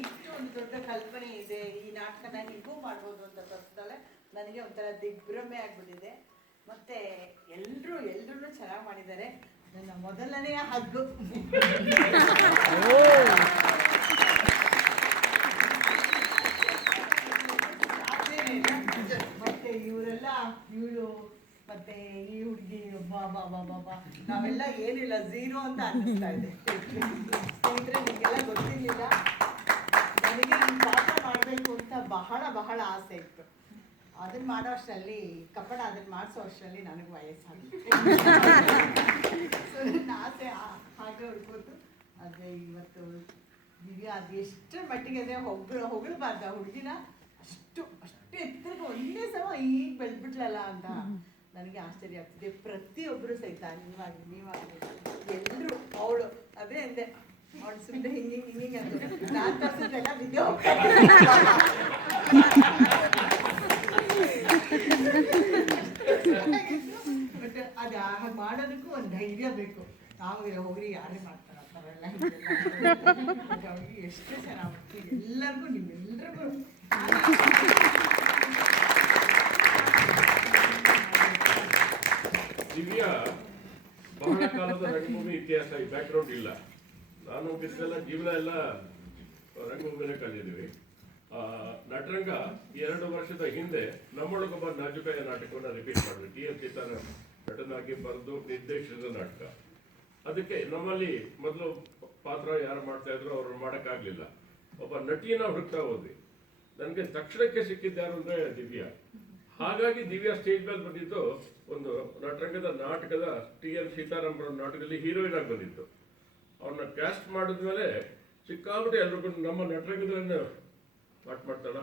ಇಷ್ಟು ಒಂದು ದೊಡ್ಡ ಕಲ್ಪನೆ ಇದೆ, ಈ ನಾಟಕನ ಹೀಗೂ ಮಾಡ್ಬೋದು ಅಂತ ತೋರಿಸಿದಾಳೆ. ನನಗೆ ಒಂಥರ ದಿಗ್ಭ್ರಮೆ ಆಗ್ಬಿಟ್ಟಿದೆ. ಮತ್ತೆ ಎಲ್ರೂ ಚೆನ್ನಾಗಿ ಮಾಡಿದ್ದಾರೆ. ನನ್ನ ಮೊದಲನೆಯ ಹಗ್ಗು ಮತ್ತೆ ಇವರೆಲ್ಲ, ಇವಳು ಮತ್ತೆ ಈ ಹುಡುಗಿ, ಬಾಬಾ ನಾವೆಲ್ಲ ಏನಿಲ್ಲ, ಝೀರೋ ಅಂತ ಅನ್ನಿಸ್ತಾ ಇದೆ. ಸ್ನೇಹಿತರೆ, ನಿಮಗೆಲ್ಲ ಗೊತ್ತಿರಲಿಲ್ಲ, ನನಗೆ ಈ ಪಾಠ ಮಾಡಬೇಕು ಅಂತ ಬಹಳ ಆಸೆ ಇತ್ತು. ಅದನ್ನ ಮಾಡೋ ಅಷ್ಟರಲ್ಲಿ, ಕಪಡ ಅದನ್ನ ಮಾಡಿಸೋ ಅಷ್ಟರಲ್ಲಿ ನನಗೆ ವಯಸ್ಸಾಗಿತ್ತು. ನನ್ನ ಆಸೆ ಹಾಗೆ ಉಳ್ಕೋತು. ಆದರೆ ಇವತ್ತು ದಿವ್ಯಾ ಅದು ಎಷ್ಟರ ಮಟ್ಟಿಗೆ ಅಂದರೆ ಹೊಗಳಬಾರ್ದು ಆ ಹುಡುಗಿನ, ಅಷ್ಟು ಎತ್ತರಕ್ಕೆ ಒಂದೇ ಸಮ ಈಗ ಬೆಳೆದ್ಬಿಟ್ಲಲ್ಲ ಅಂತ ನನಗೆ ಆಶ್ಚರ್ಯ ಆಗ್ತಿದೆ. ಪ್ರತಿಯೊಬ್ಬರು ಸಹಿತ, ನೀವಾಗಿ ಎಲ್ಲರೂ, ಅವಳು ಅದೇ ಅಂದೆ, ಅವಳು ಸುಮ್ಮನೆ ಹಿಂಗೆ ಅಂತ ನಾನು ತೋರಿಸಿದ್ದೆಲ್ಲ ವಿಡಿಯೋ ಬಟ್ ಅದು ಹಾಗೆ ಮಾಡೋದಕ್ಕೂ ಒಂದು ಧೈರ್ಯ ಬೇಕು. ನಾವು ಹೋಗ್ರಿ ಯಾರೇ ಮಾಡ್ತಾರೆ ಆ ಥರ ಎಲ್ಲ ಅವ್ರಿಗೆ ಎಷ್ಟು ಚೆನ್ನಾಗಿ ಎಲ್ಲರಿಗೂ, ನಿಮ್ಮೆಲ್ಲರಿಗೂ ದಿವ್ಯಾ ಬಹಳ ಕಾಲದ ರಂಗಭೂಮಿ ಇತಿಹಾಸ, ಈ ಬ್ಯಾಕ್ಗ್ರೌಂಡ್ ಇಲ್ಲ. ನಾನು ಬಿದ್ದೆಲ್ಲ ಜೀವನ ಎಲ್ಲ ರಂಗಭೂಮಿನೇ ಕಳೆದಿದ್ದೀವಿ. ನಟರಂಗ 2 ವರ್ಷದ ಹಿಂದೆ ನಮ್ಮೊಳಗೊಬ್ಬ ನಾಜುಕಾಯ ನಾಟಕವನ್ನು ರಿಪೀಟ್ ಮಾಡಿದ್ವಿ. ಟಿ.ಎಸ್. ಸೀತಾರಾಮ್ ನಟನಾಗಿ ಬರೆದು ನಿರ್ದೇಶಿಸಿದ ನಾಟಕ. ಅದಕ್ಕೆ ನಮ್ಮಲ್ಲಿ ಮೊದಲು ಪಾತ್ರ ಯಾರು ಮಾಡ್ತಾ ಇದ್ರು ಅವ್ರು ಮಾಡೋಕ್ಕಾಗಲಿಲ್ಲ. ಒಬ್ಬ ನಟಿಯನ್ನ ಹುಡುಕ್ತಾ ಹೋದ್ವಿ. ನನಗೆ ತಕ್ಷಣಕ್ಕೆ ಸಿಕ್ಕಿದ್ದಾರು ಅಂದರೆ ದಿವ್ಯಾ. ಹಾಗಾಗಿ ದಿವ್ಯಾ ಸ್ಟೇಜ್ ಮೇಲೆ ಬಂದಿದ್ದು ಒಂದು ನಟರಂಗದ ನಾಟಕದ ಟಿ.ಎನ್. ಸೀತಾರಾಮ್ ನಾಟಕದಲ್ಲಿ ಹೀರೋಯಿನ್ ಆಗಿ ಬಂದಿತ್ತು. ಅವ್ರನ್ನ ಕ್ಯಾಸ್ಟ್ ಮಾಡಿದ್ಮೇಲೆ ಸಿಕ್ಕಾಬಿಟ್ಟು ಎಲ್ರಿಗೂ ನಮ್ಮ ನಟರಂಗದಲ್ಲಿ ಪಾಠ ಮಾಡ್ತಾಳ,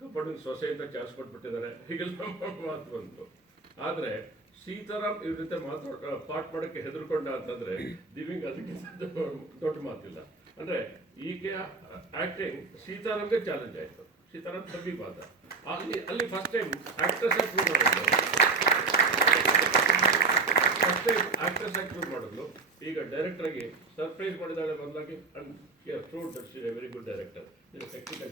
ಕಪ್ಪಡಿನ ಸೊಸೆ ಅಂತ ಚಾನ್ಸ್ ಕೊಟ್ಬಿಟ್ಟಿದ್ದಾರೆ, ಹೀಗೆಲ್ಲ ಮಾತು ಬಂತು. ಆದರೆ ಸೀತಾರಾಮ್ ಇವ್ರ ಜೊತೆ ಪಾಠ ಮಾಡೋಕ್ಕೆ ಹೆದರ್ಕೊಂಡ ಅಂತಂದ್ರೆ ದಿವ್ಯಂಗ್ ಅದಕ್ಕೆ ದೊಡ್ಡ ಮಾತಿಲ್ಲ. ಅಂದರೆ ಈಕೆ ಆಕ್ಟಿಂಗ್ ಸೀತಾರಾಮ್ಗೆ ಚಾಲೆಂಜ್ ಆಯಿತು. ಸೀತಾರಾಮ್ ತಬ್ಬಿ ಪಾದ ಅಲ್ಲಿ ಫಸ್ಟ್ ಟೈಮ್ ಆಕ್ಟ್ರೆಸ್ ಆಗಿ ಪ್ರೂವ್ ಮಾಡಿದ್ಲು. ಫಸ್ಟ್ ಟೈಮ್ ಆಕ್ಟ್ರೆಸ್ ಆಗಿ ಪ್ರೂವ್ ಮಾಡಿದ್ಲು. ಈಗ ಡೈರೆಕ್ಟರ್ ಆಗಿ ಸರ್ಪ್ರೈಸ್ ಮಾಡಿದ್ದಾಳೆ ಬದಲಾಗಿ. And prove that she is A very good director. ಇದು ಟೆಕ್ನಿಕಲ್